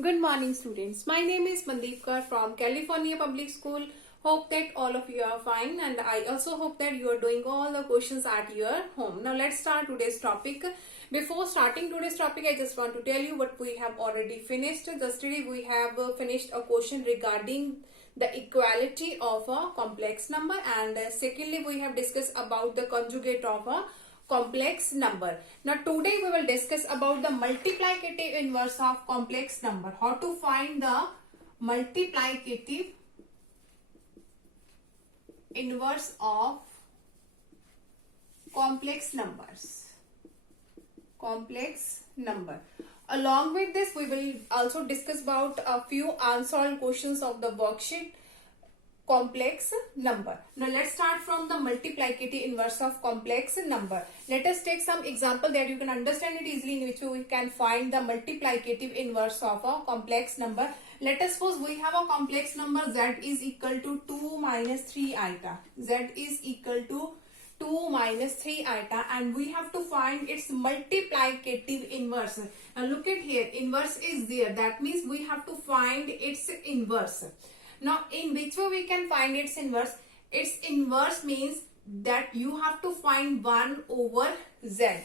Good morning, students. My name is Mandeep Kaur from California Public School. Hope that all of you are fine, and I also hope that you are doing all the questions at your home. Now, let's start today's topic. Before starting today's topic, I just want to tell you what we have already finished. Yesterday, we have finished a question regarding the equality of a complex number, and secondly, we have discussed about the conjugate of a complex number. Now today we will discuss about the multiplicative inverse of complex number. How to find the multiplicative inverse of complex numbers. Complex number. Along with this, we will also discuss about a few unsolved questions of the worksheet complex number. Now let's start from the multiplicative inverse of complex number. Let us take some example that you can understand it easily, in which we can find the multiplicative inverse of a complex number. Let us suppose we have a complex number z is equal to 2 minus 3 iota. Z is equal to 2 minus 3 iota, and we have to find its multiplicative inverse. Now look at here, inverse is there. That means we have to find its inverse. Now, in which way we can find its inverse? Its inverse means that you have to find 1 over z.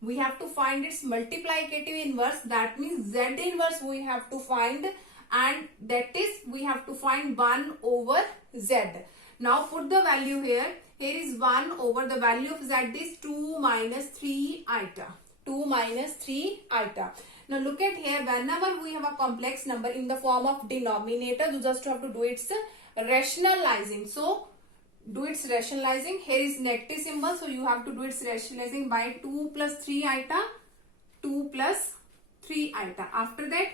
We have to find its multiplicative inverse. That means z inverse we have to find, and that is we have to find 1 over z. Now, put the value here. Here is 1 over the value of z is 2 minus 3 iota. 2 minus 3 iota. Now look at here, whenever we have a complex number in the form of denominator, you just have to do its rationalizing. So do its rationalizing. Here is negative symbol, so you have to do its rationalizing by 2 plus 3 iota, 2 plus 3 iota. After that,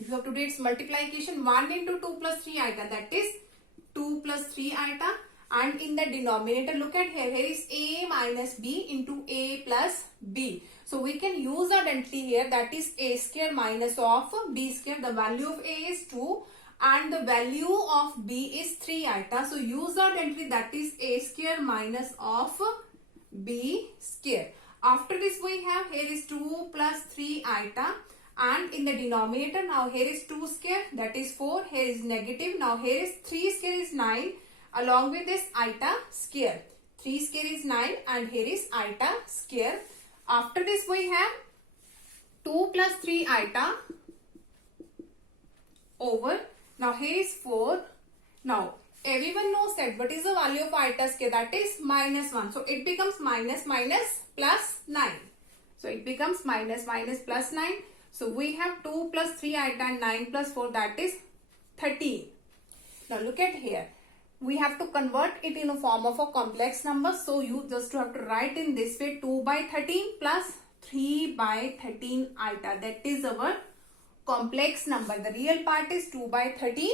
you have to do its multiplication. 1 into 2 plus 3 iota, that is 2 plus 3 iota. And in the denominator, look at here, here is a minus b into a plus b. So we can use our identity here, that is a square minus of b square. The value of a is 2 and the value of b is 3 iota. So use our identity, that is a square minus of b square. After this we have, here is 2 plus 3 iota. And in the denominator, now here is 2 square, that is 4. Here is negative. Now here is 3 square is 9. Along with this iota square. 3 square is 9 and here is iota square. After this we have 2 plus 3 iota over. Now here is 4. Now everyone knows that what is the value of iota square? That is minus 1. So it becomes minus minus plus 9. So it becomes minus minus plus 9. So we have 2 plus 3 iota and 9 plus 4, that is 13. Now look at here. We have to convert it in a form of a complex number. So you just have to write in this way, 2 by 13 plus 3 by 13 iota. That is our complex number. The real part is 2 by 13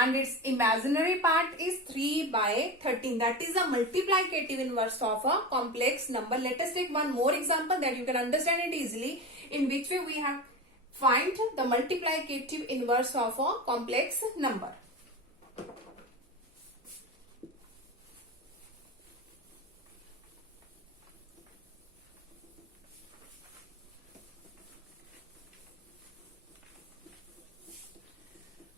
and its imaginary part is 3 by 13. That is the multiplicative inverse of a complex number. Let us take one more example that you can understand it easily, in which way we have find the multiplicative inverse of a complex number.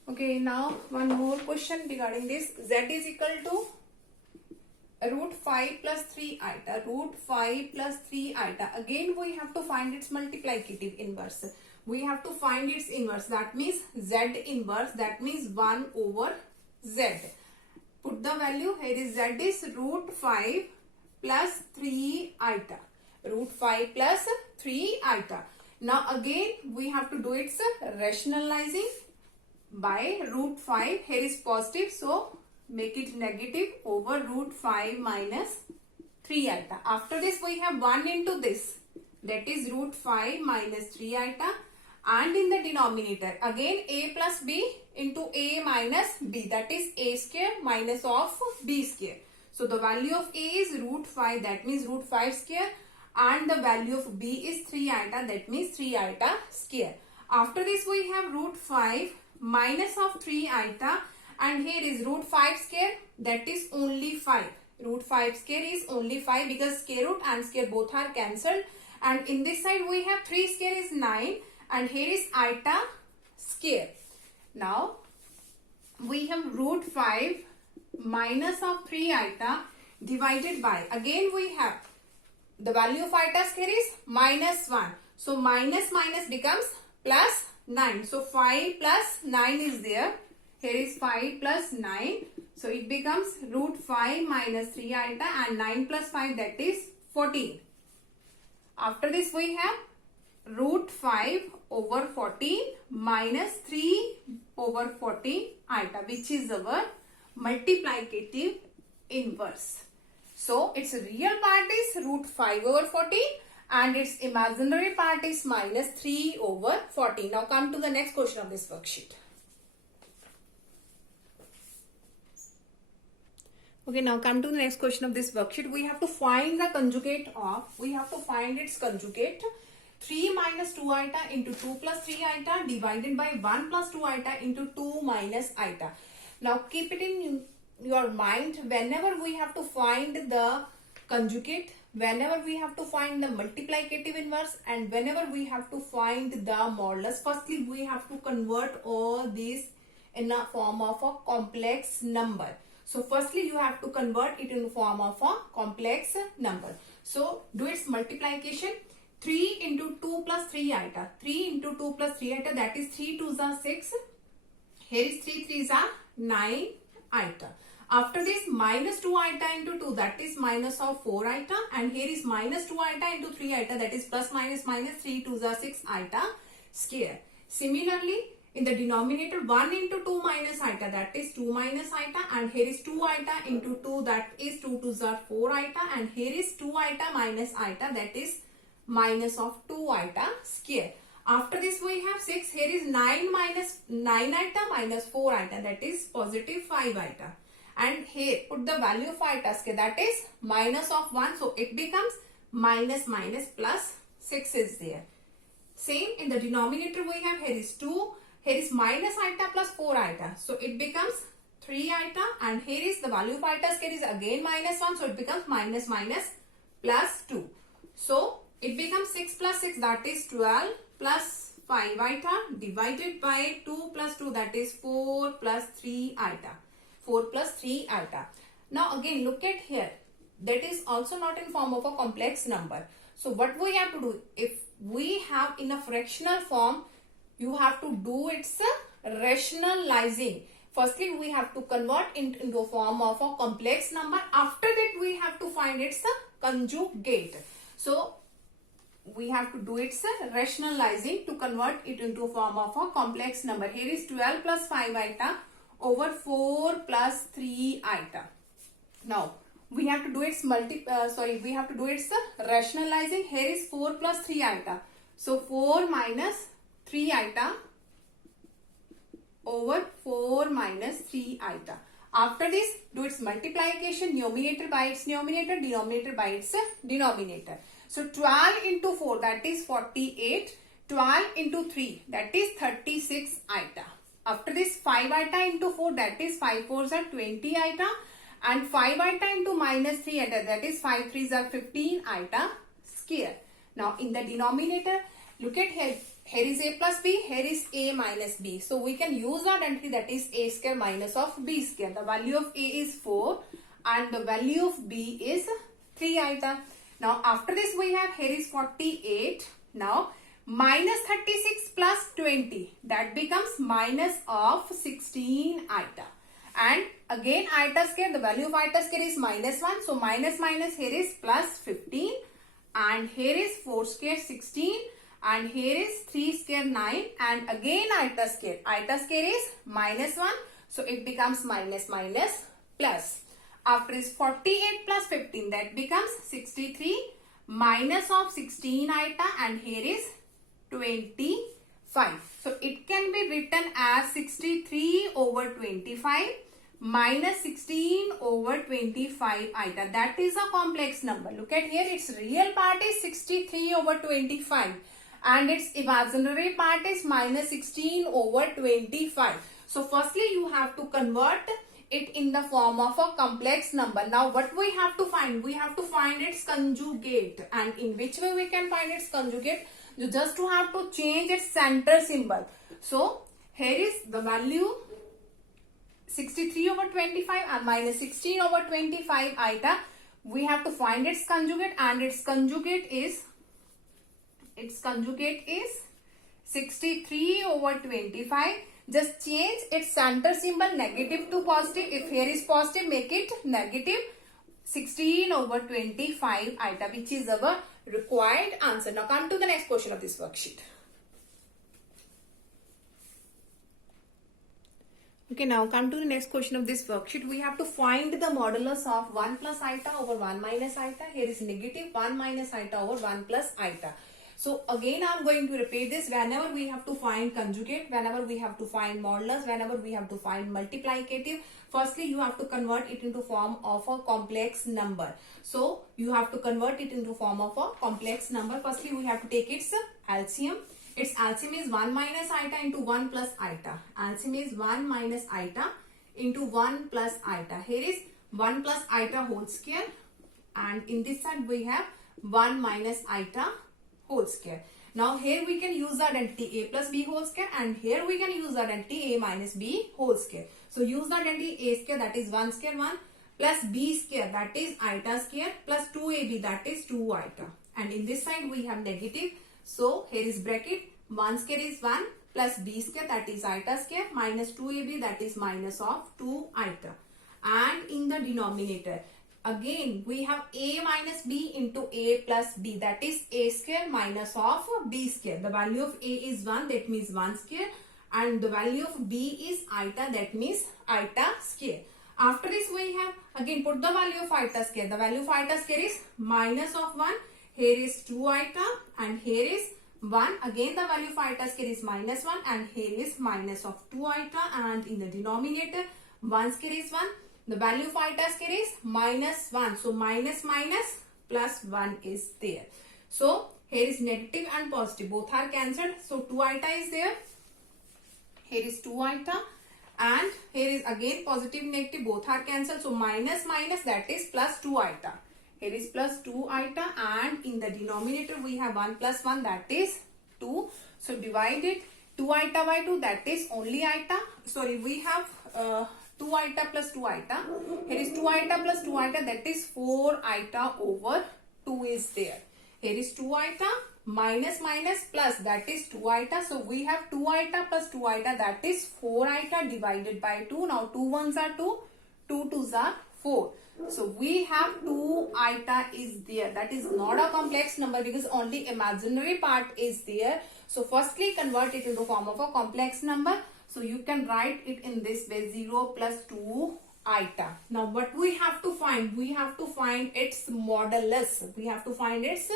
Okay, now one more question regarding this. Z is equal to root 5 plus 3 iota. Root 5 plus 3 iota. Again, we have to find its multiplicative inverse. We have to find its inverse. That means Z inverse. That means 1 over Z. Put the value. Here is Z is root 5 plus 3 iota. Root 5 plus 3 iota. Now again, we have to do its rationalizing. By root 5, here is positive, so make it negative over root 5 minus 3 iota. After this we have 1 into this, that is root 5 minus 3 iota, and in the denominator again a plus b into a minus b, that is a square minus of b square. So the value of a is root 5, that means root 5 square, and the value of b is 3 iota, that means 3 iota square. After this we have root 5 minus of 3 iota, and here is root 5 square, that is only 5. Root 5 square is only 5 because square root and square both are cancelled. And in this side we have 3 square is 9, and here is iota square. Now we have root 5 minus of 3 iota divided by, again we have the value of iota square is minus 1. So minus minus becomes plus 9. So 5 plus 9 is there. Here is 5 plus 9. So it becomes root 5 minus 3 iota, and 9 plus 5, that is 14. After this we have root 5 over 14 minus 3 over 14 iota, which is our multiplicative inverse. So its real part is root 5 over 14 and its imaginary part is minus 3 over 14. Now come to the next question of this worksheet. Okay, now come to the next question of this worksheet. We have to find the conjugate of, we have to find its conjugate. 3 minus 2 iota into 2 plus 3 iota divided by 1 plus 2 iota into 2 minus iota. Now keep it in your mind, whenever we have to find the conjugate, whenever we have to find the multiplicative inverse, and whenever we have to find the modulus, firstly we have to convert all these in a form of a complex number. So firstly you have to convert it in the form of a complex number. So do its multiplication. 3 into 2 plus 3 iota. 3 into 2 plus 3 iota, that is 3 2s are 6. Here is 3 3s are 9 iota. After this, minus 2 iota into 2, that is minus of 4 iota. And here is minus 2 iota into 3 iota, that is plus minus minus 3 2s are 6 iota square. Similarly, in the denominator, 1 into 2 minus iota, that is 2 minus iota, and here is 2 iota into 2, that is 2 2s are 4 iota, and here is 2 iota minus iota, that is minus of 2 iota square. After this we have 6, here is 9 minus 9 iota minus 4 iota, that is positive 5 iota. And here put the value of iota square, that is minus of 1, so it becomes minus minus plus 6 is there. Same in the denominator we have, here is 2, here is minus iota plus 4 iota, so it becomes 3 iota, and here is the value of iota square is again minus 1, so it becomes minus minus plus 2. So it becomes 6 plus 6, that is 12 plus 5 iota divided by 2 plus 2, that is 4 plus 3 iota. 4 plus 3 iota. Now again look at here, that is also not in form of a complex number. So what we have to do, if we have in a fractional form, you have to do its rationalizing. Firstly we have to convert it into a form of a complex number. After that we have to find its conjugate. So we have to do its rationalizing to convert it into a form of a complex number. Here is 12 plus 5 iota over 4 plus 3 iota. Now we have to do its we have to do its rationalizing. Here is 4 plus 3 iota. So 4 minus 3 iota over 4 minus 3 iota. After this, do its multiplication, numerator by its numerator, denominator by its denominator. So 12 into 4, that is 48. 12 into 3, that is 36 iota. After this, 5 iota into 4, that is 5 4s are 20 iota. And 5 iota into minus 3 iota, that is 5 3s are 15 iota square. Now in the denominator, look at here. Here is a plus b, here is a minus b. So we can use our identity, that is a square minus of b square. The value of a is 4 and the value of b is 3 iota. Now after this we have, here is 48. Now minus 36 plus 20, that becomes minus of 16 iota. And again iota square, the value of iota square is minus 1. So minus minus, here is plus 15. And here is 4 square 16. And here is 3 square 9. And again iota square. Iota square is minus 1. So it becomes minus minus plus. After is 48 plus 15, that becomes 63 minus of 16 iota, and here is 25. So it can be written as 63 over 25 minus 16 over 25 iota. That is a complex number. Look at here, its real part is 63 over 25 and its imaginary part is minus 16 over 25. So firstly you have to convert it in the form of a complex number. Now what we have to find? We have to find its conjugate. And in which way we can find its conjugate? You just have to change its center symbol. So here is the value 63 over 25 and minus 16 over 25 iota. We have to find its conjugate, and its conjugate is 63 over 25. Just change its center symbol negative to positive. If here is positive, make it negative. 16 over 25 iota, which is our required answer. Now come to the next question of this worksheet. Okay, now come to the next question of this worksheet. We have to find the modulus of 1 plus iota over 1 minus iota. Here is negative 1 minus iota over 1 plus iota. So again, I'm going to repeat this. Whenever we have to find conjugate, whenever we have to find modulus, whenever we have to find multiplicative, firstly you have to convert it into form of a complex number. So you have to convert it into form of a complex number. Firstly, we have to take its LCM. Its LCM is 1 minus iota into 1 plus iota. LCM is 1 minus iota into 1 plus iota. Here is 1 plus iota whole square, and in this side we have 1 minus iota whole square. Now here we can use the identity a plus b whole square, and here we can use the identity a minus b whole square. So use the identity a square, that is 1 square 1, plus b square, that is iota square, plus 2ab, that is 2 iota. And in this side we have negative. So here is bracket, 1 square is 1 plus b square, that is iota square, minus 2ab, that is minus of 2 iota. And in the denominator, again we have a minus b into a plus b, that is a square minus of b square. The value of a is 1, that means 1 square, and the value of b is iota, that means iota square. After this we have, again put the value of iota square. The value of iota square is minus of 1. Here is 2 iota and here is 1. Again the value of iota square is minus 1, and here is minus of 2 iota, and in the denominator 1 square is 1. The value of iota square is minus 1. So minus minus plus 1 is there. So here is negative and positive, both are cancelled. So 2 iota is there. Here is 2 iota, and here is again positive negative, both are cancelled. So minus minus, that is plus 2 iota. Here is plus 2 iota, and in the denominator we have 1 plus 1, that is 2. So divide it, 2 iota by 2, that is only iota. Sorry, we have 2 iota plus 2 iota. Here is 2 iota plus 2 iota, that is 4 iota over 2 is there. Here is 2 iota minus minus plus, that is 2 iota. So we have 2 iota plus 2 iota, that is 4 iota divided by 2. Now 2 ones are 2, 2 twos are 4. So we have 2 iota is there. That is not a complex number because only imaginary part is there. So firstly convert it into form of a complex number. So you can write it in this way, 0 plus 2 iota. Now what we have to find? We have to find its modulus. We have to find its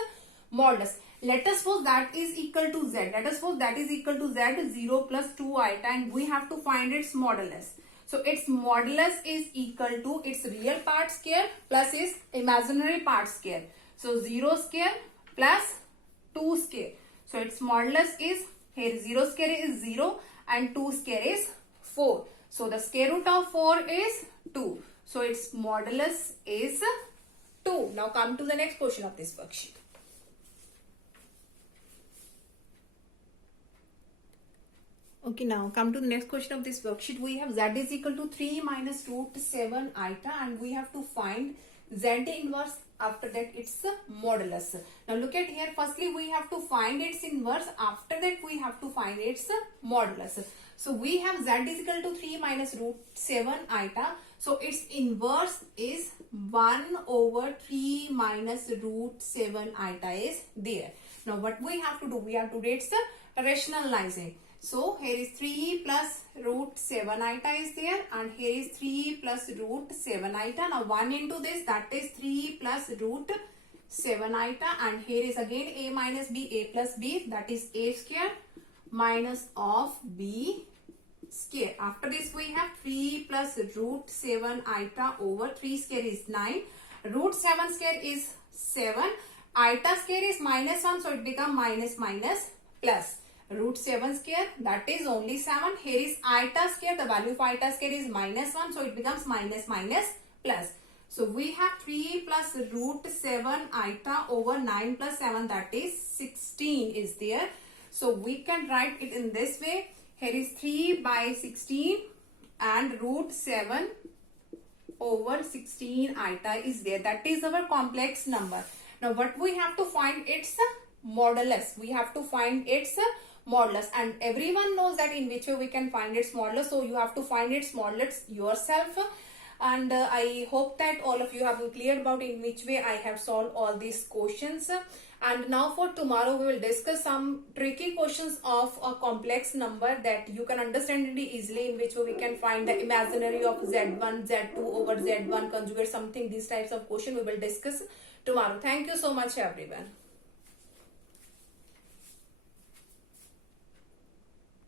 modulus. Let us suppose that is equal to z. Let us suppose that is equal to z, 0 plus 2 iota, and we have to find its modulus. So its modulus is equal to its real part square plus its imaginary part square. So 0 square plus 2 square. So its modulus is, here 0 square is 0 and 2 square is 4. So the square root of 4 is 2. So its modulus is 2. Now come to the next question of this worksheet. Okay, now come to the next question of this worksheet. We have z is equal to 3 minus root 7 iota, and we have to find z inverse. After that its modulus. Now look at here. Firstly we have to find its inverse. After that we have to find its modulus. So we have z is equal to 3 minus root 7 iota. So its inverse is 1 over 3 minus root 7 iota is there. Now what we have to do? We have to do its rationalizing. So here is 3 plus root 7 iota is there, and here is 3 plus root 7 iota. Now 1 into this, that is 3 plus root 7 iota, and here is again a minus b, a plus b, that is a square minus of b square. After this we have 3 plus root 7 iota over 3 square is 9. Root 7 square is 7. Iota square is minus 1, so it becomes minus minus plus. Root 7 square, that is only 7. Here is iota square, the value of iota square is minus 1, so it becomes minus minus plus. So we have 3 plus root 7 iota over 9 plus 7, that is 16 is there. So we can write it in this way. Here is 3 by 16 and root 7 over 16 iota is there. That is our complex number. Now what we have to find its modulus. We have to find its modulus, and everyone knows that in which way we can find its modulus. So you have to find its modulus yourself. And I hope that all of you have been clear about in which way I have solved all these questions. And now for tomorrow we will discuss some tricky questions of a complex number that you can understand it easily, in which way we can find the imaginary of z1 z2 over z1 conjugate, something these types of question we will discuss tomorrow. Thank you so much everyone.